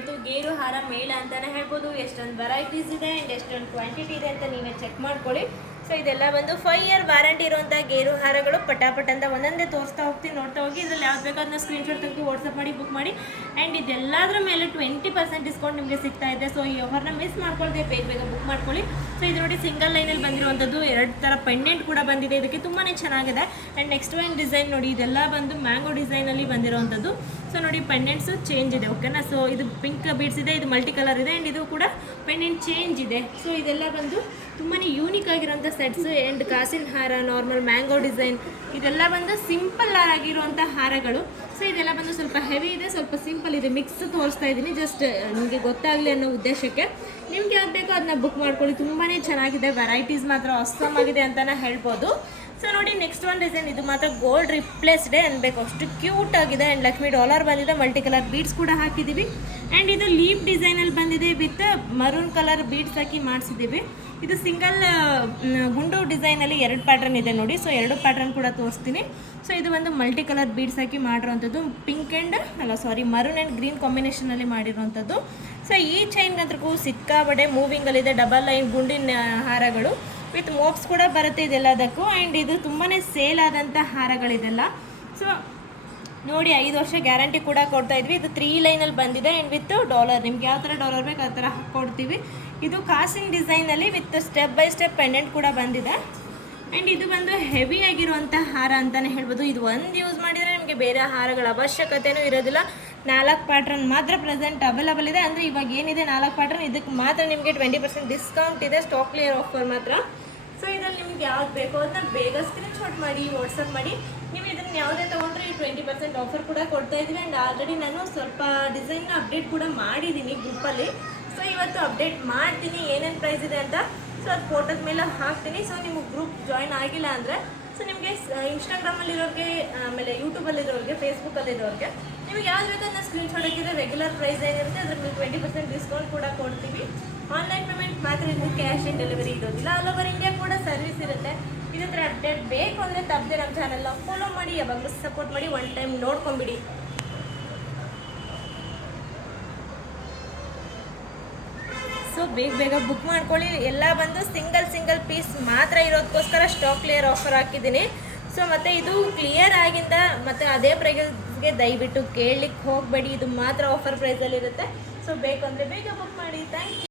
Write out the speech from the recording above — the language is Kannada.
ಇವತ್ತು ಗೇರು ಹಾರ ಮೇಳ ಅಂತಾನೆ ಹೇಳ್ಬೋದು. ಎಷ್ಟೊಂದು ವೆರೈಟೀಸ್ ಇದೆ ಆ್ಯಂಡ್ ಎಷ್ಟೊಂದು ಕ್ವಾಂಟಿಟಿ ಇದೆ ಅಂತ ನೀವೇ ಚೆಕ್ ಮಾಡ್ಕೊಳ್ಳಿ. ಸೊ ಇದೆಲ್ಲ ಬಂದು ಫೈವ್ ಇಯರ್ ವಾರಂಟಿ ಇರುವಂಥ ಗೇರು ಹಾರಗಳು ಪಟಾಪಟ ಅಂತ ಒಂದೊಂದೇ ತೋರಿಸ್ತಾ ಹೋಗ್ತೀನಿ. ನೋಡ್ತಾ ಹೋಗಿ. ಇದ್ರಲ್ಲಿ ಯಾವ್ದು ಬೇಕಾದ್ರೆ ಸ್ಕ್ರೀನ್ ಶಾಟ್ ತೆಗೆದು ವಾಟ್ಸಪ್ ಮಾಡಿ ಬುಕ್ ಮಾಡಿ. ಆ್ಯಂಡ್ ಇದೆಲ್ಲದರ ಮೇಲೆ ಟ್ವೆಂಟಿ ಪರ್ಸೆಂಟ್ ಡಿಸ್ಕೌಂಟ್ ನಿಮಗೆ ಸಿಗ್ತಾ ಇದೆ. ಸೊ ಈ ಆಫರ್ನ ಮಿಸ್ ಮಾಡ್ಕೊಳ್ದೆ. ಬೇಗ ಬೇಗ ಬುಕ್ ಮಾಡ್ಕೊಳ್ಳಿ. ಸೊ ಇದು ನೋಡಿ ಸಿಂಗಲ್ ಲೈನಲ್ಲಿ ಬಂದಿರುವಂಥದ್ದು. ಎರಡು ಥರ ಪೆಂಡೆಂಟ್ ಕೂಡ ಬಂದಿದೆ. ಇದಕ್ಕೆ ತುಂಬಾ ಚೆನ್ನಾಗಿದೆ. ಆ್ಯಂಡ್ ನೆಕ್ಸ್ಟ್ ಒಂದು ಡಿಸೈನ್ ನೋಡಿ, ಇದೆಲ್ಲ ಬಂದು ಮ್ಯಾಂಗೋ ಡಿಸೈನಲ್ಲಿ ಬಂದಿರುವಂಥದ್ದು. ಸೊ ನೋಡಿ ಪೆಂಡೆಂಟ್ಸು ಚೇಂಜ್ ಇದೆ. ಓಕೆನಾ ಸೊ ಇದು ಪಿಂಕ್ ಬೀಡ್ಸ್ ಇದೆ, ಇದು ಮಲ್ಟಿ ಕಲರ್ ಇದೆ. ಆ್ಯಂಡ್ ಇದು ಕೂಡ ಪೆಂಡೆಂಟ್ ಚೇಂಜ್ ಇದೆ. ಸೊ ಇದೆಲ್ಲ ಬಂದು ತುಂಬಾ ಯೂನಿಕ್ ಆಗಿರೋಂಥ ಸೆಟ್ಸ್ ಆ್ಯಂಡ್ ಕಾಸಿನ ಹಾರ ನಾರ್ಮಲ್ ಮ್ಯಾಂಗೋ ಡಿಸೈನ್ ಇದೆಲ್ಲ ಬಂದು ಸಿಂಪಲ್ ಆಗಿರುವಂಥ ಹಾರಗಳು. ಸೊ ಇದೆಲ್ಲ ಬಂದು ಸ್ವಲ್ಪ ಹೆವಿ ಇದೆ, ಸ್ವಲ್ಪ ಸಿಂಪಲ್ ಇದೆ. ಮಿಕ್ಸ್ ತೋರಿಸ್ತಾ ಇದ್ದೀನಿ ಜಸ್ಟ್ ನಿಮಗೆ ಗೊತ್ತಾಗಲಿ ಅನ್ನೋ ಉದ್ದೇಶಕ್ಕೆ. ನಿಮ್ಗೆ ಯಾವ್ದು ಬೇಕೋ ಅದನ್ನ ಬುಕ್ ಮಾಡ್ಕೊಳ್ಳಿ. ತುಂಬಾ ಚೆನ್ನಾಗಿದೆ ವೆರೈಟೀಸ್ ಮಾತ್ರ ಅಸ್ಸಾಮ್ ಆಗಿದೆ ಅಂತಲೇ ಹೇಳ್ಬೋದು. ಸೊ ನೋಡಿ ನೆಕ್ಸ್ಟ್ ಒನ್ ಡಿಸೈನ್ ಇದು ಮಾತ್ರ ಗೋಲ್ಡ್ ರಿಪ್ಲೇಸ್ಡ್ ಅನ್ಬೇಕು ಅಷ್ಟು ಕ್ಯೂಟ್ ಆಗಿದೆ. ಆ್ಯಂಡ್ ಲಕ್ಷ್ಮಿ ಡಾಲರ್ ಬಂದಿದೆ ಮಲ್ಟಿ ಕಲರ್ ಬೀಡ್ಸ್ ಕೂಡ ಹಾಕಿದ್ದೀವಿ. ಆ್ಯಂಡ್ ಇದು ಲೀಪ್ ಡಿಸೈನಲ್ಲಿ ಬಂದಿದೆ ವಿತ್ ಮರೂನ್ ಕಲರ್ ಬೀಡ್ಸ್ ಹಾಕಿ ಮಾಡಿಸಿದ್ದೀವಿ. ಇದು ಸಿಂಗಲ್ ಗುಂಡು ಡಿಸೈನಲ್ಲಿ ಎರಡು ಪ್ಯಾಟ್ರನ್ ಇದೆ ನೋಡಿ. ಸೊ, ಎರಡು ಪ್ಯಾಟ್ರನ್ ಕೂಡ ತೋರಿಸ್ತೀನಿ. ಸೊ, ಇದು ಒಂದು ಮಲ್ಟಿ ಕಲರ್ ಬೀಡ್ಸ್ ಹಾಕಿ ಮಾಡಿರೋವಂಥದ್ದು. ಪಿಂಕ್ ಆ್ಯಂಡ್ ಅಲ್ಲ, ಸಾರಿ, ಮರೂನ್ ಆ್ಯಂಡ್ ಗ್ರೀನ್ ಕಾಂಬಿನೇಷನಲ್ಲಿ ಮಾಡಿರೋವಂಥದ್ದು. ಸೊ, ಈ ಚೈನ್ಗಂತೂ ಸಿಕ್ಕಾಬಡೆ ಮೂವಿಂಗಲ್ಲಿದೆ ಡಬಲ್ ಲೈನ್ ಗುಂಡಿನ ಹಾರಗಳು. ವಿತ್ ಮೋಪ್ಸ್ ಕೂಡ ಬರುತ್ತೆ ಇದೆಲ್ಲದಕ್ಕೂ. ಆ್ಯಂಡ್ ಇದು ತುಂಬಾ ಸೇಲ್ ಆದಂಥ ಹಾರಗಳಿದೆಲ್ಲ. ಸೊ ನೋಡಿ, ಐದು ವರ್ಷ ಗ್ಯಾರಂಟಿ ಕೂಡ ಕೊಡ್ತಾ ಇದ್ವಿ. ಇದು ತ್ರೀ ಲೈನಲ್ಲಿ ಬಂದಿದೆ. ಆ್ಯಂಡ್ ವಿತ್ ಡಾಲರ್ ನಿಮ್ಗೆ ಯಾವ ಥರ ಡಾಲರ್ ಬೇಕು ಆ ಥರ ಕೊಡ್ತೀವಿ. ಇದು ಕಾಸಿನ ಡಿಸೈನಲ್ಲಿ with step by step pendant ಕೂಡ ಬಂದಿದೆ. ಆ್ಯಂಡ್ ಇದು ಬಂದು ಹೆವಿ ಆಗಿರುವಂಥ ಹಾರ ಅಂತಲೇ ಹೇಳ್ಬೋದು. ಇದು ಒಂದು ಯೂಸ್ ಮಾಡಿದರೆ ನಿಮಗೆ ಬೇರೆ ಹಾರಗಳ ಅವಶ್ಯಕತೆನೂ ಇರೋದಿಲ್ಲ. ನಾಲ್ಕು ಪ್ಯಾಟ್ರನ್ ಮಾತ್ರ ಪ್ರೆಸೆಂಟ್ ಅವೈಲಬಲ್ ಇದೆ. ಅಂದರೆ ಇವಾಗ ಏನಿದೆ ನಾಲ್ಕು ಪ್ಯಾಟ್ರನ್ ಇದಕ್ಕೆ ಮಾತ್ರ ನಿಮಗೆ ಟ್ವೆಂಟಿ ಪರ್ಸೆಂಟ್ ಡಿಸ್ಕೌಂಟ್ ಇದೆ. ಸ್ಟಾಕ್ ಕ್ಲಿಯರ್ ಆಫರ್ ಮಾತ್ರ. ಸೊ ಇದ್ರಲ್ಲಿ ನಿಮ್ಗೆ ಯಾವ್ದು ಬೇಕೋ ಅದನ್ನ ಬೇಗ ಸ್ಕ್ರೀನ್ಶಾಟ್ ಮಾಡಿ ವಾಟ್ಸಪ್ ಮಾಡಿ. ನೀವು ಇದನ್ನ ಯಾವುದೇ ತೊಗೊಂಡ್ರೆ ಟ್ವೆಂಟಿ ಪರ್ಸೆಂಟ್ ಆಫರ್ ಕೂಡ ಕೊಡ್ತಾ ಇದ್ದೀವಿ ಆ್ಯಂಡ್ ಆಲ್ರೆಡಿ ನಾನು ಸ್ವಲ್ಪ ಡಿಸೈನ್ನ ಅಪ್ಡೇಟ್ ಕೂಡ ಮಾಡಿದ್ದೀನಿ ಗ್ರೂಪಲ್ಲಿ ಸೊ ಇವತ್ತು ಅಪ್ಡೇಟ್ ಮಾಡ್ತೀನಿ ಏನೇನು ಪ್ರೈಸ್ ಇದೆ ಅಂತ. ಸೊ ಅದು ಫೋಟೋದ ಮೇಲೆ ಹಾಕ್ತೀನಿ. ಸೊ ನಿಮಗೆ ಗ್ರೂಪ್ ಜಾಯ್ನ್ ಆಗಿಲ್ಲ ಅಂದರೆ ಸೊ ನಿಮಗೆ ಇನ್ಸ್ಟಾಗ್ರಾಮಲ್ಲಿರೋರಿಗೆ ಆಮೇಲೆ ಯೂಟ್ಯೂಬಲ್ಲಿರೋರಿಗೆ ಫೇಸ್ಬುಕ್ಕಲ್ಲಿರೋರಿಗೆ ನಿಮಗೆ ಯಾವ್ದು ಬೇಕೋ ಅದನ್ನ ಸ್ಕ್ರೀನ್ಶಾಟ್ ಹಾಕಿದ್ರೆ ರೆಗ್ಯುಲರ್ ಪ್ರೈಸ್ ಏನಿರುತ್ತೆ. ಅದ್ರ ಮೇಲೆ ಟ್ವೆಂಟಿ ಪರ್ಸೆಂಟ್ ಡಿಸ್ಕೌಂಟ್ ಕೂಡ ಕೊಡ್ತೀವಿ. ಆನ್ಲೈನ್ ಮಾತ್ರ ಇದು ಕ್ಯಾಶ್ ಆನ್ ಡೆಲಿವರಿ ಇರೋದಿಲ್ಲ. ಆಲ್ ಓವರ್ ಇಂಡಿಯಾ ಕೂಡ ಸರ್ವಿಸ್ ಇರುತ್ತೆ. ಇದ್ರ ಅಪ್ಡೇಟ್ ಬೇಕು ಅಂದರೆ ತಪ್ಪದೆ ನಮ್ಮ ಚಾನಲ್ನ ಫಾಲೋ ಮಾಡಿ, ಯಾವಾಗಲೂ ಸಪೋರ್ಟ್ ಮಾಡಿ ಒನ್ ಟೈಮ್ ನೋಡ್ಕೊಂಬಿಡಿ. ಸೊ ಬೇಗ ಬೇಗ ಬುಕ್ ಮಾಡ್ಕೊಳ್ಳಿ. ಎಲ್ಲ ಬಂದು ಸಿಂಗಲ್ ಸಿಂಗಲ್ ಪೀಸ್ ಮಾತ್ರ ಇರೋದಕ್ಕೋಸ್ಕರ ಸ್ಟಾಕ್ ಕ್ಲಿಯರ್ ಆಫರ್ ಹಾಕಿದ್ದೀನಿ. ಸೊ ಮತ್ತು ಇದು ಕ್ಲಿಯರ್ ಆಗಿಂದ ಮತ್ತು ಅದೇ ಪ್ರೈಸ್ಗೆ ದಯವಿಟ್ಟು ಕೇಳಲಿಕ್ಕೆ ಹೋಗಬೇಡಿ. ಇದು ಮಾತ್ರ ಆಫರ್ ಪ್ರೈಸಲ್ಲಿರುತ್ತೆ ಸೊ ಬೇಕು ಅಂದರೆ ಬೇಗ ಬುಕ್ ಮಾಡಿ. Thank you